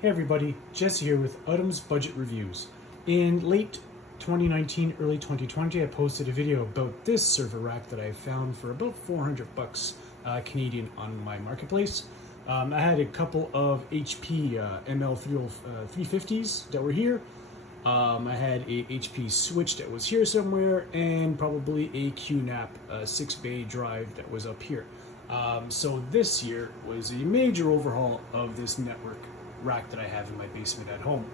Hey everybody, Jesse here with Autumn's Budget Reviews. In late 2019, early 2020, I posted a video about this server rack that I found for about 400 bucks Canadian on my marketplace. I had a couple of HP ML350s that were here. I had a HP switch that was here somewhere, and probably a QNAP 6-bay drive that was up here. So this year was a major overhaul of this network rack that I have in my basement at home.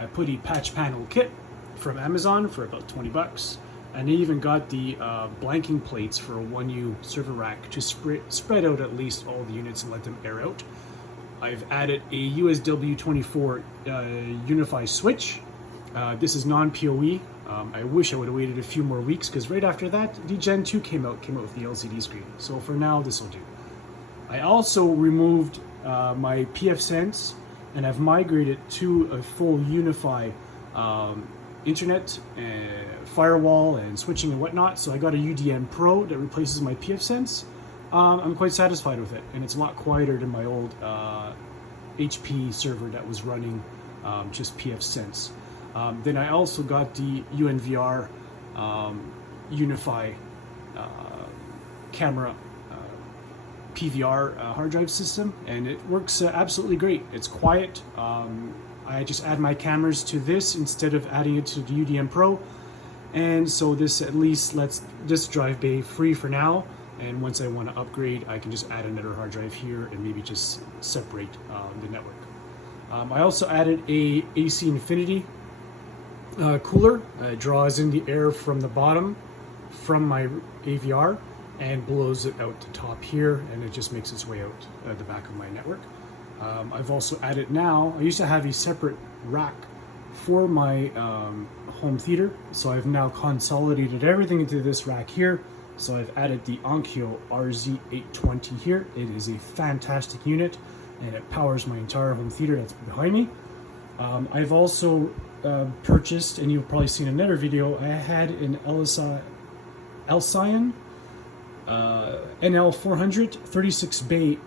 I put a patch panel kit from Amazon for about 20 bucks, and I even got the blanking plates for a 1U server rack to spread out at least all the units and let them air out. I've added a USW24 Unifi switch. This is non-PoE. I wish I would have waited a few more weeks, because right after that, the Gen 2 came out with the LCD screen. So for now, this will do. I also removed my PFSense, and I've migrated to a full Unifi internet, firewall, and switching and whatnot. So I got a UDM Pro that replaces my PFSense. I'm quite satisfied with it, and it's a lot quieter than my old HP server that was running just PFSense. Then I also got the UNVR Unifi camera PVR hard drive system, and it works absolutely great. It's quiet. I just add my cameras to this instead of adding it to the UDM Pro, and so this at least lets this drive bay free for now, and once I want to upgrade, I can just add another hard drive here and maybe just separate the network. I also added a AC Infinity cooler. It draws in the air from the bottom from my AVR and blows it out the top here, and it just makes its way out the back of my network. I've also added now, I used to have a separate rack for my home theater, so I've now consolidated everything into this rack here. So I've added the Onkyo RZ820 here. It is a fantastic unit, and it powers my entire home theater that's behind me. I've also purchased, and you've probably seen another video, I had an Alcyon NL400 36-bay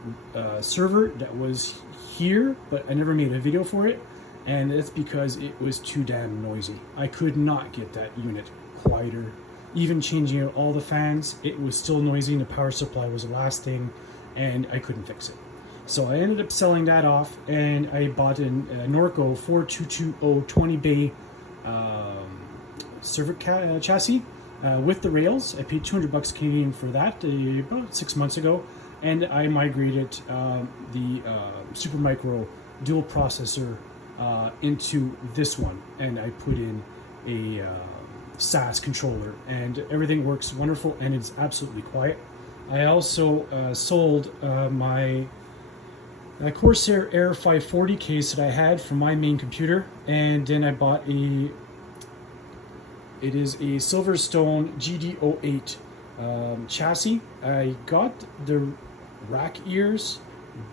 server that was here, but I never made a video for it, and it's because it was too damn noisy. I could not get that unit quieter. Even changing out all the fans, it was still noisy, and the power supply was the last thing, and I couldn't fix it. So I ended up selling that off, and I bought a Norco 4220 20-bay server chassis with the rails. I paid 200 bucks Canadian for that about 6 months ago, and I migrated the Supermicro dual processor into this one, and I put in a SAS controller, and everything works wonderful, and it's absolutely quiet. I also sold my Corsair Air 540 case that I had for my main computer, and then I bought it is a Silverstone GD08 chassis. I got the rack ears,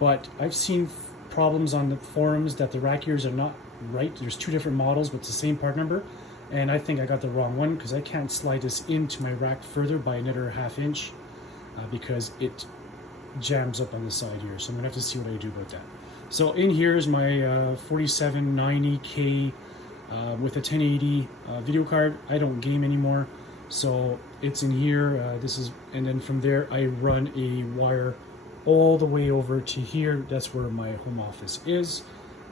but I've seen problems on the forums that the rack ears are not right. There's two different models, but it's the same part number, and I think I got the wrong one, because I can't slide this into my rack further by another ½ inch because it jams up on the side here. So I'm gonna have to see what I do about that. So in here is my 4790K with a 1080 video card. I don't game anymore, so it's in here. And then from there I run a wire all the way over to here. That's where my home office is,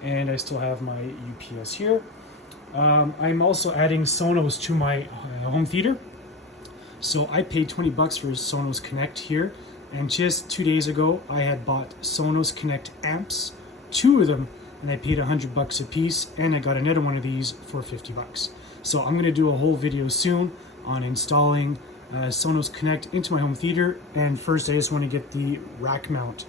and I still have my UPS here. I'm also adding Sonos to my home theater. So I paid 20 bucks for Sonos Connect here, and just 2 days ago I had bought Sonos Connect amps, 2 of them, and I paid 100 bucks a piece, and I got another one of these for 50 bucks. So I'm going to do a whole video soon on installing Sonos Connect into my home theater, and first I just want to get the rack mount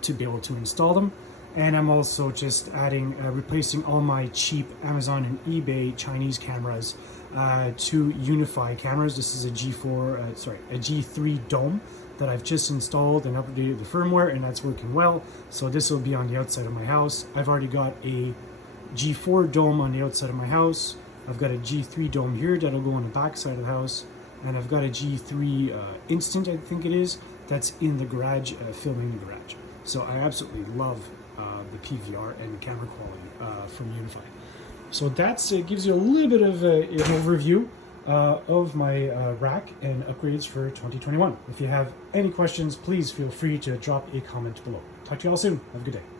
to be able to install them. And I'm also just adding, replacing all my cheap Amazon and eBay Chinese cameras to Unifi cameras. This is a G3 Dome that I've just installed and updated the firmware, and that's working well. So this will be on the outside of my house. I've already got a G4 Dome on the outside of my house. I've got a G3 Dome here that'll go on the back side of the house, and I've got a G3 Instant, I think it is, that's in the garage, filming in the garage. So I absolutely love the PVR and camera quality from Unifi. So that's it. Gives you a little bit of an overview of my rack and upgrades for 2021. If you have any questions, please feel free to drop a comment below. Talk to you all soon. Have a good day.